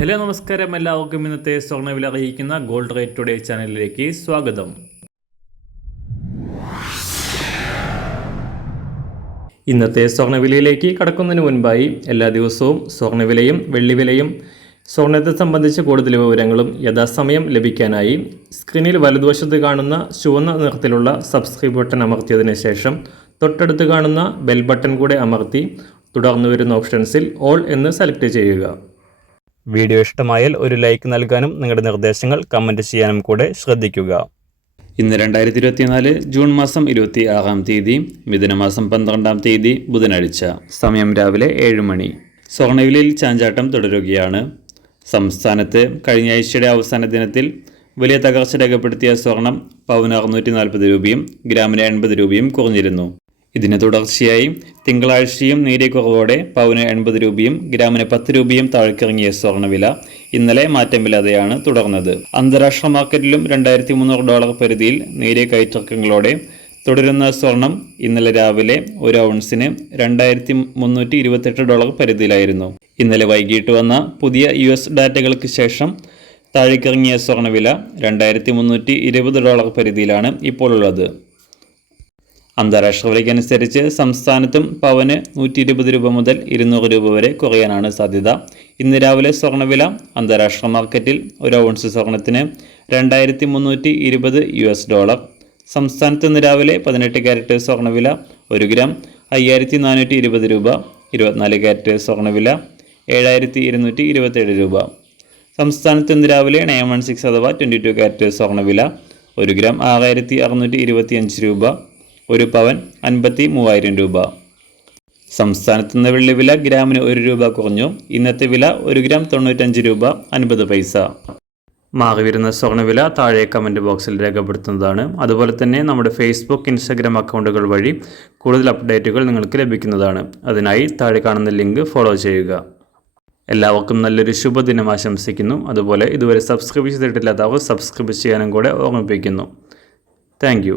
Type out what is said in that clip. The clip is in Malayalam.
ഹലോ നമസ്കാരം, എല്ലാവർക്കും ഇന്നത്തെ സ്വർണ്ണവില അറിയിക്കുന്ന ഗോൾഡ് റേറ്റ് ടുഡേ ചാനലിലേക്ക് സ്വാഗതം. ഇന്നത്തെ സ്വർണ്ണവിലയിലേക്ക് കടക്കുന്നതിന് മുൻപായി എല്ലാ ദിവസവും സ്വർണ്ണവിലയും വെള്ളിവിലയും സ്വർണ്ണത്തെ സംബന്ധിച്ച കൂടുതൽ വിവരങ്ങളും യഥാസമയം ലഭിക്കാനായി സ്ക്രീനിൽ വലതുവശത്ത് കാണുന്ന ചുവന്ന നിറത്തിലുള്ള സബ്സ്ക്രൈബ് ബട്ടൺ അമർത്തിയതിനു ശേഷം തൊട്ടടുത്ത് കാണുന്ന ബെൽ ബട്ടൺ കൂടെ അമർത്തി തുടർന്ന് വരുന്ന ഓപ്ഷൻസിൽ ഓൾ എന്ന് സെലക്ട് ചെയ്യുക. വീഡിയോ ഇഷ്ടമായാൽ ഒരു ലൈക്ക് നൽകാനും നിങ്ങളുടെ നിർദ്ദേശങ്ങൾ കമൻറ്റ് ചെയ്യാനും കൂടെ ശ്രദ്ധിക്കുക. ഇന്ന് 2024 ജൂൺ മാസം 26-ാം തീയതി, മിഥുനമാസം 12-ാം തീയതി ബുധനാഴ്ച. സമയം രാവിലെ 7 മണി. സ്വർണ്ണവിലയിൽ ചാഞ്ചാട്ടം തുടരുകയാണ്. സംസ്ഥാനത്ത് കഴിഞ്ഞ ആഴ്ചയുടെ അവസാന ദിനത്തിൽ വലിയ തകർച്ച രേഖപ്പെടുത്തിയ സ്വർണം പവന് 640 രൂപയും ഗ്രാമിന് 80 രൂപയും കുറഞ്ഞിരുന്നു. ഇതിന് തുടർച്ചയായി തിങ്കളാഴ്ചയും നേരിയ കുറവോടെ പവന് 80 രൂപയും ഗ്രാമിന് 10 രൂപയും താഴ്ക്കിറങ്ങിയ സ്വർണ്ണവില ഇന്നലെ മാറ്റമില്ലാതെയാണ് തുടർന്നത്. അന്താരാഷ്ട്ര മാർക്കറ്റിലും $2,300 പരിധിയിൽ നേരിയ കയറ്റിറക്കങ്ങളോടെ തുടരുന്ന സ്വർണം ഇന്നലെ രാവിലെ ഒരു ഔൺസിന് $2,328 പരിധിയിലായിരുന്നു. ഇന്നലെ വൈകിട്ട് വന്ന പുതിയ US ഡാറ്റകൾക്ക് ശേഷം താഴേക്കിറങ്ങിയ സ്വർണ്ണവില $2,320 പരിധിയിലാണ് ഇപ്പോൾ ഉള്ളത്. അന്താരാഷ്ട്ര വിലയ്ക്കനുസരിച്ച് സംസ്ഥാനത്തും പവന് 120 രൂപ മുതൽ 200 രൂപ വരെ കുറയാനാണ് സാധ്യത. ഇന്ന് രാവിലെ സ്വർണ്ണവില അന്താരാഷ്ട്ര മാർക്കറ്റിൽ ഒരു ഔൺസ് സ്വർണത്തിന് $2,320. സംസ്ഥാനത്ത് ഇന്ന് രാവിലെ 18 ക്യാരറ്റ് സ്വർണ്ണവില 1 ഗ്രാം 5,420 രൂപ. 24 ക്യാരറ്റ് സ്വർണ്ണവില 7,227 രൂപ. സംസ്ഥാനത്ത് ഇന്ന് രാവിലെ 916 അഥവാ 22 ക്യാരറ്റ് സ്വർണ്ണവില 1 ഗ്രാം 6,625 രൂപ. 1 പവൻ 53,000 രൂപ. സംസ്ഥാനത്ത് നിന്ന് വെള്ളിവില ഗ്രാമിന് 1 രൂപ കുറഞ്ഞു. ഇന്നത്തെ വില 1 ഗ്രാം 95 രൂപ 50 പൈസ. മാറി വരുന്ന സ്വർണ്ണവില താഴെ കമൻറ്റ് ബോക്സിൽ രേഖപ്പെടുത്തുന്നതാണ്. അതുപോലെ തന്നെ നമ്മുടെ ഫേസ്ബുക്ക്, ഇൻസ്റ്റാഗ്രാം അക്കൗണ്ടുകൾ വഴി കൂടുതൽ അപ്ഡേറ്റുകൾ നിങ്ങൾക്ക് ലഭിക്കുന്നതാണ്. അതിനായി താഴെ കാണുന്ന ലിങ്ക് ഫോളോ ചെയ്യുക. എല്ലാവർക്കും നല്ലൊരു ശുഭദിനം ആശംസിക്കുന്നു. അതുപോലെ ഇതുവരെ സബ്സ്ക്രൈബ് ചെയ്തിട്ടില്ലാത്തവർ സബ്സ്ക്രൈബ് ചെയ്യാനും കൂടെ ഓർമ്മിപ്പിക്കുന്നു. താങ്ക്